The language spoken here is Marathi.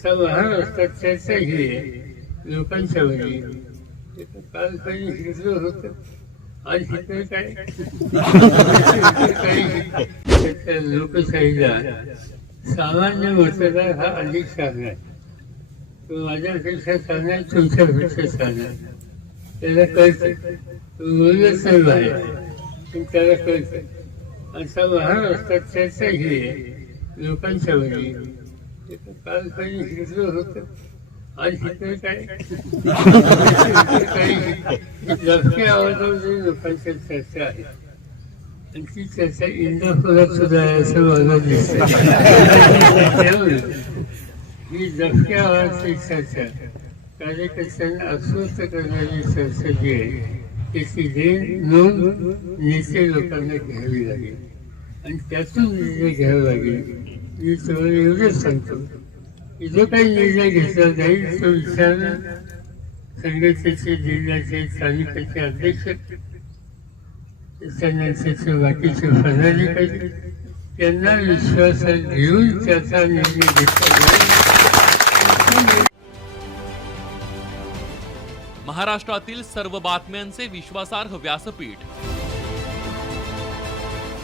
असा असतात चर्चा हे आहे लोकांच्या वरी काल काही हिटलर होत. आज हिटलर काय? काही लोकशाहीला सामान्य मतदार हा अधिक चांगला आहे. माझ्यापेक्षा चांगला तुमच्यापेक्षा चांगला त्याला कळतं. तो बोलत नाही बाहेर पण त्याला कळतं. असा महाराष्ट्रात चर्चा ही आहे लोकांच्या वरी काल काही हिटलर होत आज हिटलर काय काही लक्षी आवाजामध्ये लोकांच्या चर्चा आहे आणि ती चर्चा इंदापुरात सुद्धा आहे असं मला दिसतं ही लक्षी आवाजाची चर्चा कार्यकर्त्यांना अस्वस्थ करणारी चर्चा जी आहे त्याची जे नोंद नेते लोकांना घ्यावी लागेल आणि त्यातून निर्णय घ्यावा लागेल. मी तुम्हाला एवढंच सांगतो की जो काही निर्णय घेतला जाईल विचारणा संघटनेचे जिल्ह्याचे स्थानिकाचे अध्यक्ष त्याच्यानंतरचे बाकीचे पदाधिकारी त्यांना विश्वासात घेऊन त्याचा निर्णय घेतला जाईल महाराष्ट्रातील सर्व बातम्यांचे विश्वासार्ह व्यासपीठ.